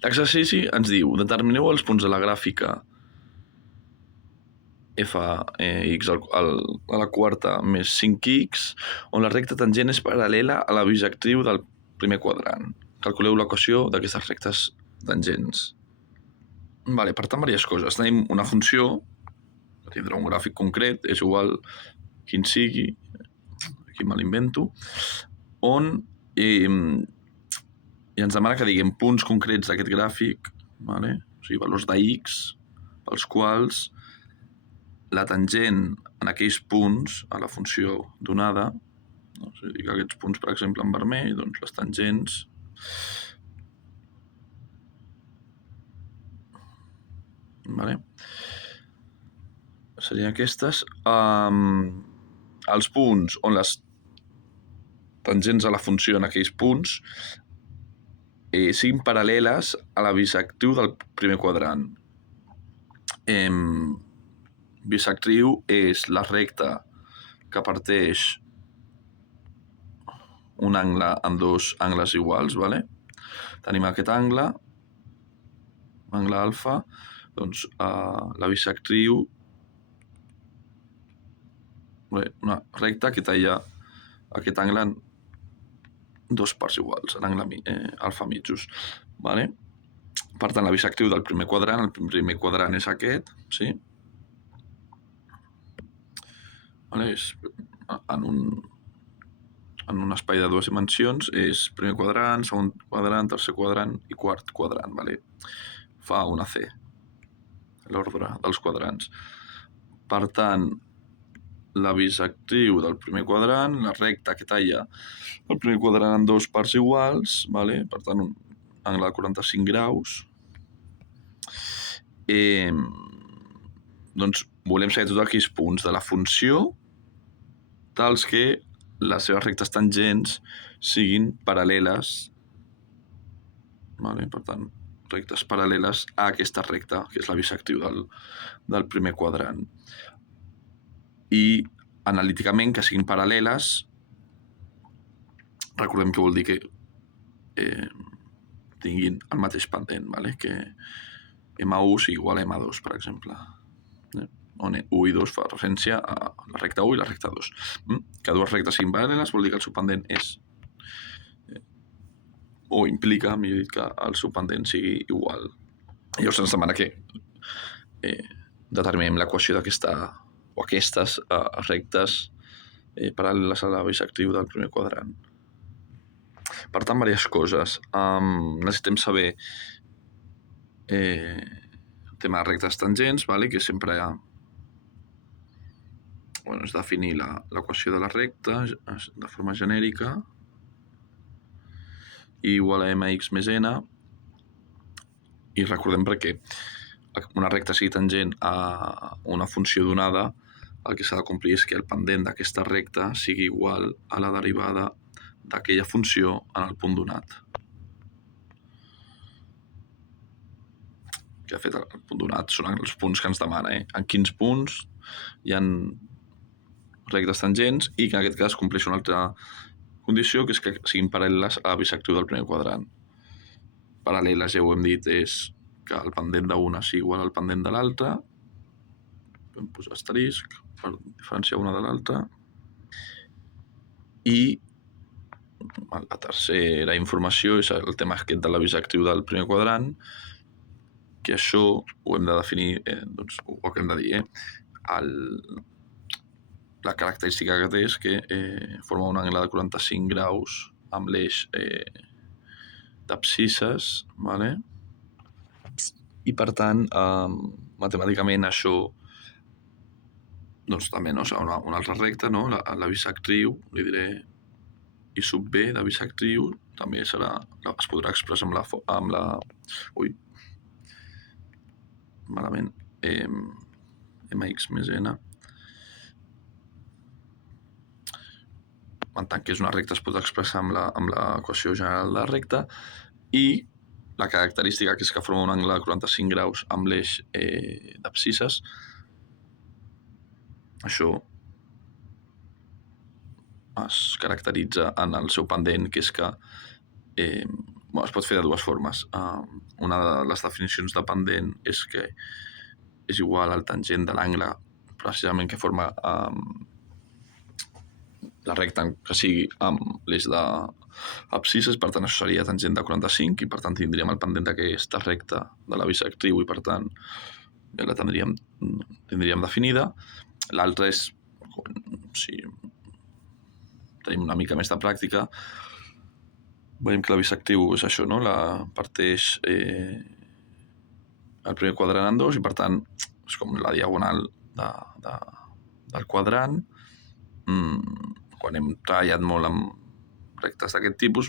L'exercici ens diu: determineu els punts de la gràfica fx a la quarta més 5x, on la recta tangent és paral·lela a la bisectriu del primer quadrant. Calculeu l'equació d'aquestes rectes tangents. Vale, per tant, diverses coses. Tenim una funció, que tindrà un gràfic concret, és igual quin sigui, aquí me l'invento, on i ens demana que diguem punts concrets d'aquest gràfic, vale? O sigui, valors de x, pels quals la tangent en aquells punts a la funció donada, no? O sigui, que aquests punts, per exemple, en vermell, doncs les tangents vale? Serien aquestes. Els punts on les tangents a la funció en aquells punts siguin paral·leles a la bisectriu del primer quadrant. Bisectriu és la recta que parteix un angle en dos angles iguals, vale? Tenim aquest angle alfa, doncs la bisectriu, una recta que talla aquest angle en dos parts iguals, en angle alfa mitjos, vale? Per tant, la bisectriu del primer quadrant, el primer quadrant és aquest, sí? Vale? És en un espai de dues dimensions, és primer quadrant, segon quadrant, tercer quadrant i quart quadrant, vale? Fa una C, l'ordre dels quadrants. Per tant, la bisectriu del primer quadrant, la recta que talla el primer quadrant en dos parts iguals, vale? Per tant, un angle de 45 graus. Doncs volem saber tots aquells punts de la funció tals que les seves rectes tangents siguin paral·leles, vale? Per tant, rectes paral·leles a aquesta recta, que és la bisectriu del primer quadrant. I analíticament que siguin paral·leles, recordem que vol dir que tinguin el mateix pendent, vale? Que M1 sigui igual a M2, per exemple, on 1 i 2 fa referència a la recta 1 i la recta 2. Que dues rectes siguin paral·leles vol dir que el seu pendent és, o implica, millor dit, que el seu pendent sigui igual. Llavors ens demana que determinem l'equació d'aquesta o aquestes rectes paral·leles a la bisectriu del primer quadrant. Per tant, diverses coses. Necessitem saber el tema de rectes tangents, vale? Que sempre és definir l'equació de la recta de forma genèrica, i igual a mx més n, i recordem perquè una recta sigui tangent a una funció donada, el que s'ha de complir és que el pendent d'aquesta recta sigui igual a la derivada d'aquella funció en el punt donat. Que de fet el punt donat són els punts que ens demana, en quins punts hi ha rectes tangents i que en aquest cas compleix una altra condició, que és que siguin paral·leles a la bisectriu del primer quadrant. Paral·leles, ja ho hem dit, és que el pendent d'una sigui igual al pendent de l'altra. Podem posar asterisc per diferenciar una de l'altra. I la tercera informació és el tema aquest de la bisectriu del primer quadrant, que això ho hem de definir, o que hem de dir, la característica que té és que forma un angle de 45 graus amb l'eix d'abscisses, vale? I per tant, matemàticament això doncs també serà una altra recta, no? La bisectriu, li diré I sub B de bisectriu, també es podrà expressar amb la malament, mx més n, en tant que és una recta es pot expressar amb l'equació general de la recta, i la característica que és que forma un angle de 45 graus amb l'eix d'abscisses, això es caracteritza en el seu pendent, que és que es pot fer de dues formes. Una de les definicions de pendent és que és igual al tangent de l'angle precisament que forma la recta que sigui amb l'eix d'abscisses, per tant això seria tangent de 45 i per tant tindríem el pendent d'aquesta recta de la bisectriu i per tant ja la tindríem definida. L'altre és, si tenim una mica més de pràctica, veiem que la bisectriu és això, no? La parteix el primer quadrant en dos i per tant és com la diagonal del quadrant. Quan hem treballat molt amb rectes d'aquest tipus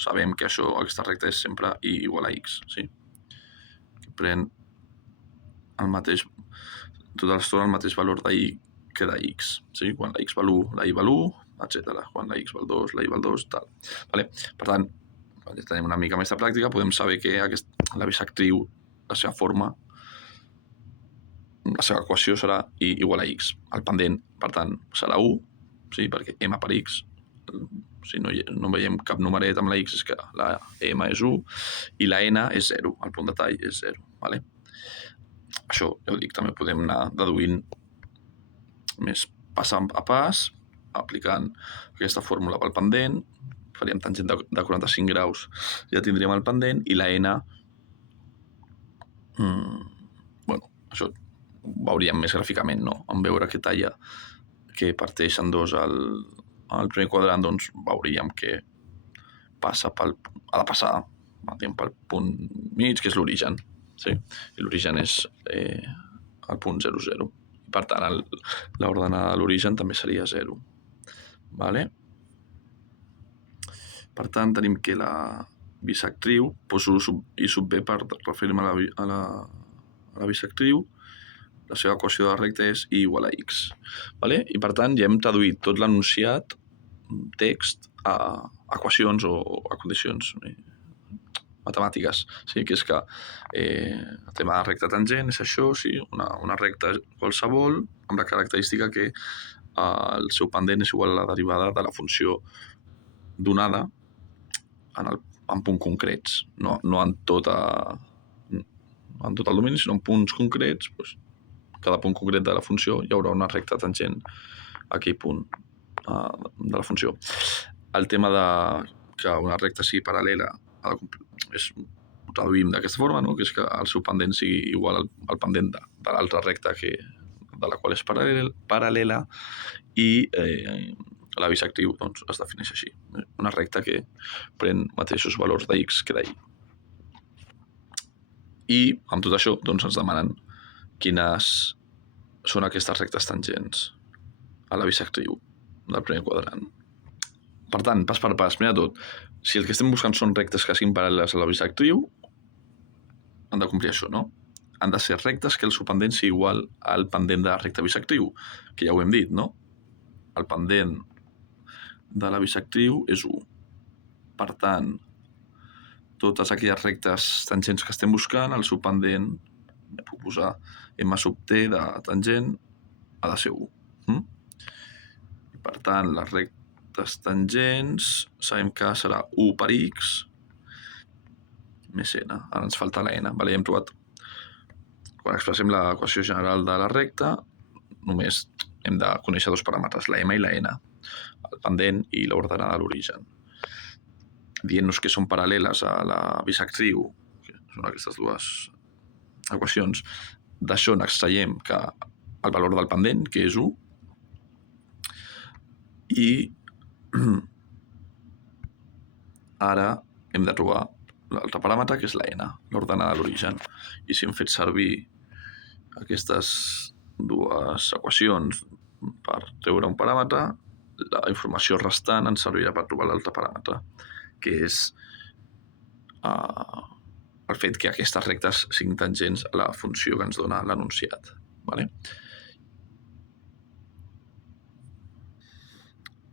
sabem que aquesta recta és sempre i igual a x, sí? Que pren el mateix, tota l'estona el mateix valor de y que de x, sí? Quan la x val 1, la y val 1, etc. Quan la x val 2, la y val 2, tal. Vale? Per tant, quan ja tenim una mica més de pràctica, podem saber que la bisectriu, la seva forma, la seva equació serà y igual a x. El pendent, per tant, serà 1, sí? Perquè m per x, si no veiem cap numeret amb la x, és que la m és 1 i la n és 0, el punt de tall és 0. Vale? Això, ja ho dic, també podem anar deduint més pas a pas, aplicant aquesta fórmula pel pendent, faríem tangent de 45 graus, ja tindríem el pendent, i la n, això ho veuríem més gràficament, no? En veure que talla, que parteix en dos al primer quadrant, doncs veuríem que ha de passar pel punt mig, que és l'origen, sí? I l'origen és el punt 0, 0. Per tant, l'ordenada de l'origen també seria 0. Vale? Per tant, tenim que la bisectriu, poso i sub b per referir-me a la bisectriu, la seva equació de recta és y igual a x. Vale? I per tant, ja hem traduït tot l'enunciat, text, a equacions o a condicions matemàtiques. Sí? Que és que el tema de recta tangent és això, sí? Una recta qualsevol amb la característica que el seu pendent és igual a la derivada de la funció donada en punts concrets, no en tot el domini, sinó en punts concrets. Doncs, cada punt concret de la funció hi haurà una recta tangent a aquell punt de la funció. El tema de que una recta sigui paral·lela ho traduïm d'aquesta forma, no? Que és que el seu pendent sigui igual al pendent de l'altra recta de la qual és paral·lela i la bisectriu doncs, es defineix així. Una recta que pren mateixos valors de x que de y. I amb tot això doncs, ens demanen quines són aquestes rectes tangents a la bisectriu del primer quadrant. Per tant, pas per pas, mira tot. Si el que estem buscant són rectes que siguin paral·leles a la bisectriu, han de complir això, no? Han de ser rectes que el seu pendent sigui igual al pendent de la recta bisectriu, que ja ho hem dit, no? El pendent de la bisectriu és 1. Per tant, totes aquelles rectes tangents que estem buscant, el seu pendent, puc posar m sub t de tangent, ha de ser 1. I per tant, les rectes tangents sabem que serà 1 per x més n. Ara ens falta la n. Vale? Ja hem trobat. Quan expressem l'equació general de la recta, només hem de conèixer dos paràmetres, la m i la n, el pendent i l'ordenada de l'origen. Dient-nos que són paral·leles a la bisectriu, que són aquestes dues equacions, d'això n'extraiem que el valor del pendent, que és 1, i ara hem de trobar l'altre paràmetre, que és la n, l'ordenada de l'origen. I si hem fet servir aquestes dues equacions per treure un paràmetre, la informació restant ens servirà per trobar l'altre paràmetre, que és el fet que aquestes rectes siguin tangents a la funció que ens dona l'enunciat. Vale?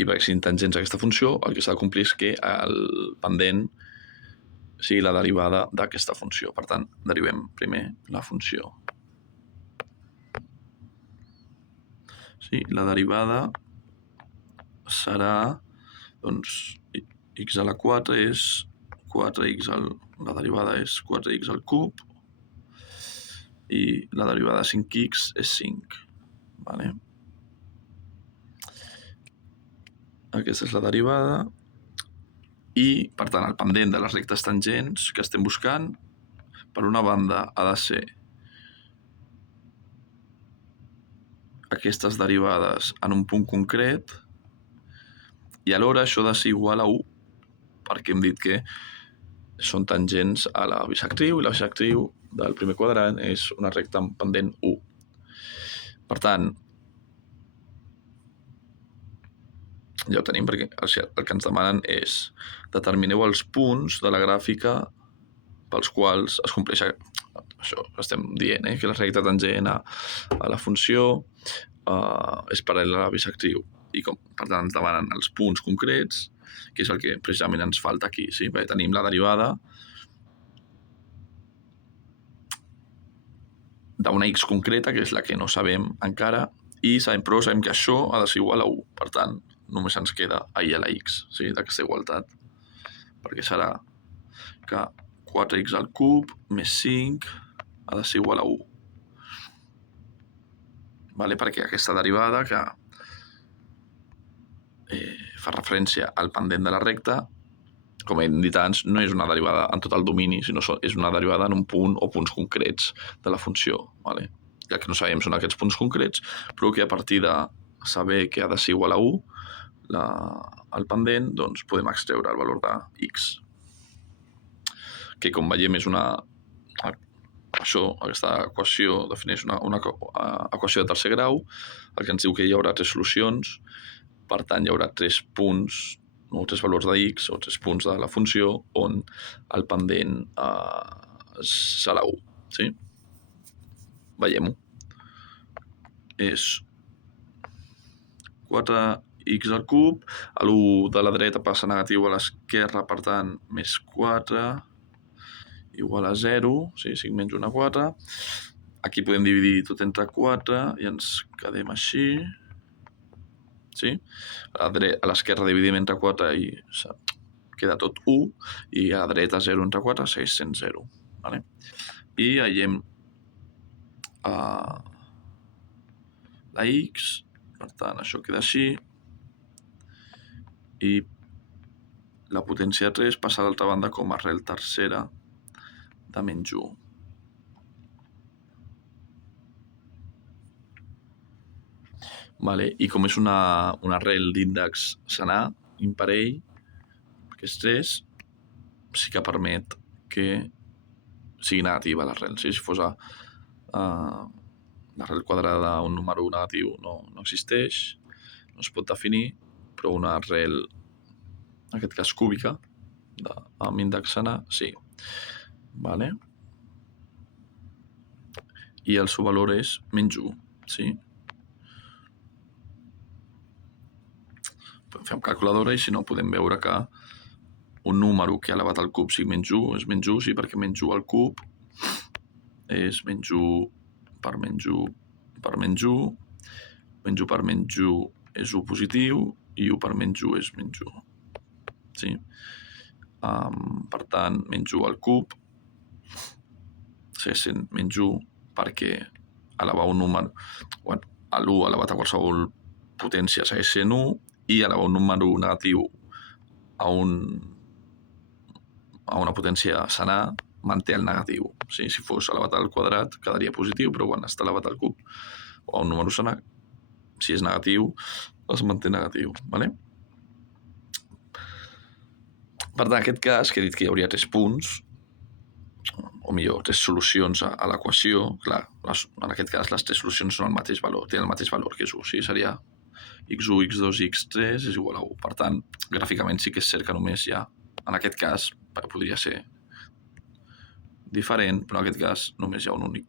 I perquè siguin tangents a aquesta funció, el que s'ha de complir és que el pendent sigui la derivada d'aquesta funció. Per tant, derivem primer la funció. Sí, la derivada serà, doncs, x a la 4 és la derivada és 4x al cub i la derivada de 5x és 5. Vale? Aquesta és la derivada i, per tant, el pendent de les rectes tangents que estem buscant, per una banda ha de ser aquestes derivades en un punt concret i alhora això ha de ser igual a 1 perquè hem dit que són tangents a la bisectriu i la bisectriu del primer quadrant és una recta amb pendent 1. Per tant, ja ho tenim perquè el que ens demanen és determineu els punts de la gràfica pels quals es compleix això que estem dient, que la recta tangent a la funció és paral·lela a la bisectriu i per tant ens demanen els punts concrets, que és el que precisament ens falta aquí, sí? Perquè tenim la derivada d'una x concreta, que és la que no sabem encara, però sabem que això ha de ser igual a 1. Per tant, només ens queda aïllar la x, sí, d'aquesta igualtat, perquè serà que 4x al cub més 5 ha de ser igual a 1. Vale? Perquè aquesta derivada que fa referència al pendent de la recta, com hem dit abans, no és una derivada en tot el domini, sinó és una derivada en un punt o punts concrets de la funció. Vale? El que no sabem són aquests punts concrets, però que a partir de saber que ha de ser igual a 1, el pendent, doncs podem extreure el valor de x. Que com veiem és aquesta equació defineix una equació de tercer grau, el que ens diu que hi haurà 3 solucions, per tant hi haurà 3 punts, o 3 valors de x o 3 punts de la funció on el pendent serà 1. Sí? Veiem-ho. És 4x al cub, l'1 de la dreta passa negatiu a l'esquerra, per tant, més 4 igual a 0, sí, 5 menys 1, 4. Aquí podem dividir tot entre 4 i ens quedem així. Sí? A l'esquerra dividim entre 4 i queda tot 1, i a la dreta 0 entre 4 segueix sent 0. Vale? I veiem la x, per tant això queda així, i la potència 3 passa a l'altra banda com a arrel tercera de menys 1. Vale? I com és una arrel d'índex senar, imparell, que és 3, sí que permet que sigui negativa l'arrel. Si fos l'arrel quadrada d'un número negatiu no existeix, no es pot definir, però una arrel, en aquest cas cúbica, amb índex senar, sí. Vale? I el seu valor és menys 1, sí? Podem fer amb calculadora i si no podem veure que un número que elevat al cub sigui menys 1 és menys 1, sí, perquè menys 1 al cub és menys 1 per menys 1 per menys 1, menys 1 per menys 1 és 1 positiu i 1 per menys 1 és menys 1. Sí? Per tant, menys 1 al cub segueix sent menys 1 perquè elevar un número, l'1 elevat a qualsevol potència segueix sent 1 i elevar un número negatiu a una potència senar manté el negatiu. Sí? Si fos elevat al quadrat quedaria positiu, però quan està elevat al cub o a un número senar, si és negatiu, es manté negatiu. Vale? Per tant, en aquest cas, que he dit que hi hauria 3 punts, o millor, 3 solucions a l'equació, clar, en aquest cas les 3 solucions són el mateix valor, tenen el mateix valor que és 1, sí? Seria x1, x2 i x3 és igual a 1. Per tant, gràficament sí que és cert que només hi ha, en aquest cas, podria ser diferent, però en aquest cas només hi ha un únic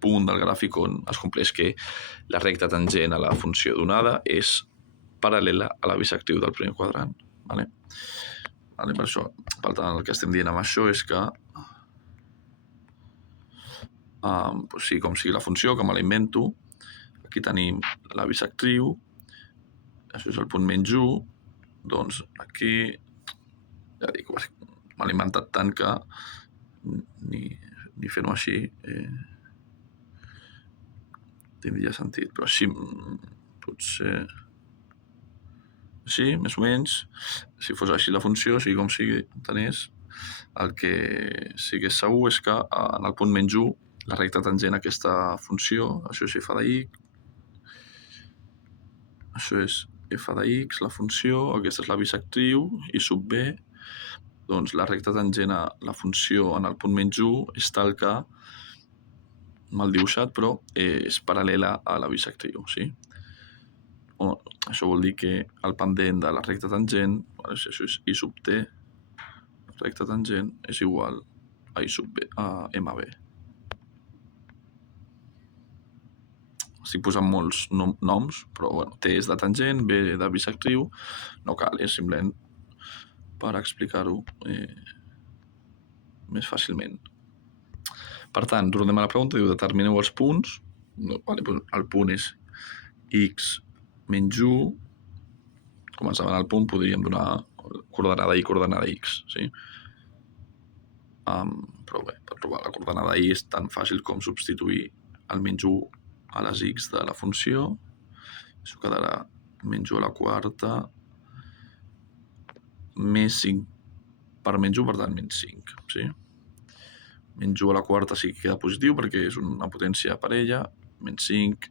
punt del gràfic on es compleix que la recta tangent a la funció donada és paral·lela a la bisectriu del primer quadrant. Vale? Per això, per tant, el que estem dient amb això és que sí, com sigui la funció, que me la invento, aquí tenim la bisectriu, això és el punt menys 1, doncs aquí, ja dic, me l'he inventat tant que ni fent-ho així tindria sentit, però així potser sí, més o menys, si fos així la funció, sigui com sigui, entenés, el que sí que és segur és que en el punt menys 1, la recta tangent a aquesta funció, això és f de x, això és f de x, la funció, aquesta és la bisectriu, i sub b, doncs la recta tangent a la funció en el punt menys 1 és tal que, mal dibuixat, però és paral·lela a la bisectriu, sí? Això vol dir que el pendent de la recta tangent, això és i sub t, la recta tangent és igual a i sub b, a mb. Estic posant molts noms, però bueno, t és de tangent, b de bisectriu, no cal, és simplement per explicar-ho més fàcilment. Per tant, tornem a la pregunta, diu determineu els punts, el punt és x menys 1, començant al punt podríem donar coordenada i coordenada x, sí? Però bé, per trobar la coordenada y és tan fàcil com substituir el menys 1 a les x de la funció. Això quedarà menys 1 a la quarta més 5 per menys 1, per tant, menys 5. Sí? Menys 1 a la quarta sí que queda positiu perquè és una potència parella, menys 5,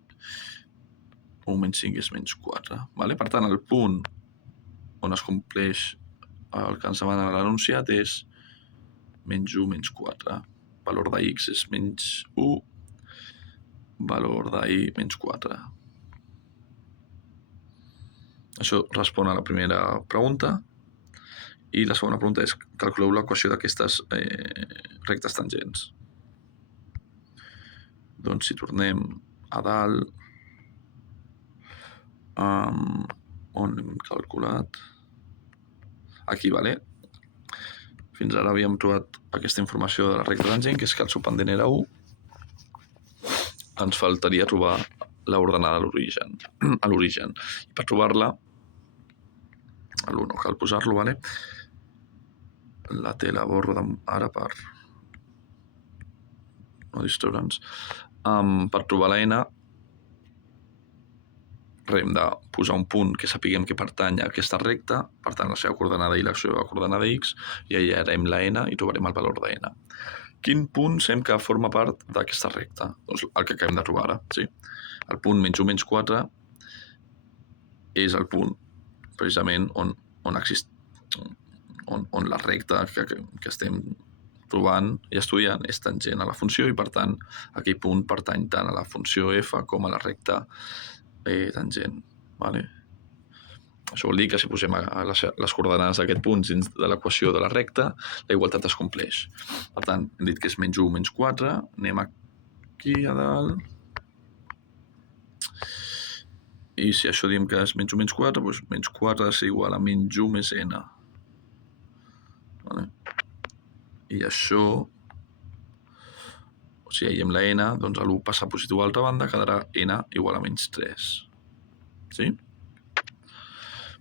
1 menys 5 és menys 4. Vale? Per tant, el punt on es compleix el que ens demana l'enunciat és menys 1 menys 4. Valor de x és menys 1, valor de y menys 4. Això respon a la primera pregunta. I la segona pregunta és calculeu l'equació d'aquestes rectes tangents. Doncs si tornem a dalt, on hem calculat? Aquí, vale? Fins ara havíem trobat aquesta informació de la recta tangent, que és que el seu pendent era 1. Ens faltaria trobar l'ordenada a l'origen. I per trobar-la, l'1 no cal posar-lo, vale? La T la borro ara per no distreure'ns. Per trobar la n, hem de posar un punt que sapiguem que pertany a aquesta recta, per tant la seva coordenada i la seva coordenada x, i aïllarem la n i trobarem el valor de n. Quin punt sabem que forma part d'aquesta recta? Doncs el que acabem de trobar ara, sí? El punt menys 1 menys 4 és el punt, precisament, on la recta que estem trobant i estudiant és tangent a la funció i, per tant, aquell punt pertany tant a la funció f com a la recta tangent. Vale? Això vol dir que si posem les coordenades d'aquest punt dins de l'equació de la recta, la igualtat es compleix. Per tant, hem dit que és menys 1 menys 4, anem aquí a dalt, i si això diem que és menys 1 menys 4, doncs menys 4 és igual a menys 1 més n. Vale? I això, si aïllem la n, doncs l'1 passa positiu a l'altra banda, quedarà n igual a menys 3. Sí?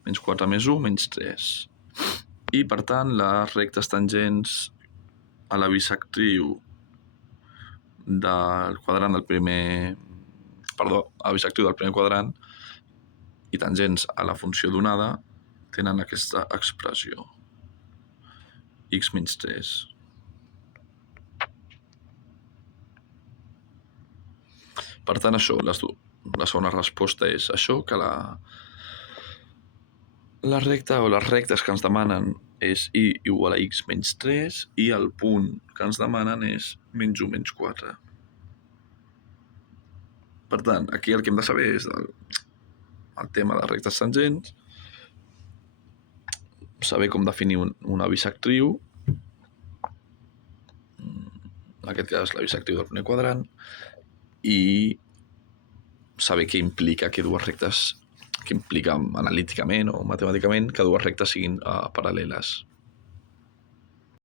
Menys 4 més 1, menys 3. I, per tant, les rectes tangents a la bisectriu del quadrant del primer... Perdó, a la bisectriu del primer quadrant i tangents a la funció donada tenen aquesta expressió. X menys 3. Per tant, això, la segona resposta és això, que la recta o les rectes que ens demanen és y igual a x menys 3 i el punt que ens demanen és menys 1 menys 4. Per tant, aquí el que hem de saber és el tema de rectes tangents, saber com definir una bisectriu, en aquest cas la bisectriu del primer quadrant, i saber què implica que dues rectes, que implica analíticament o matemàticament que dues rectes siguin paral·leles.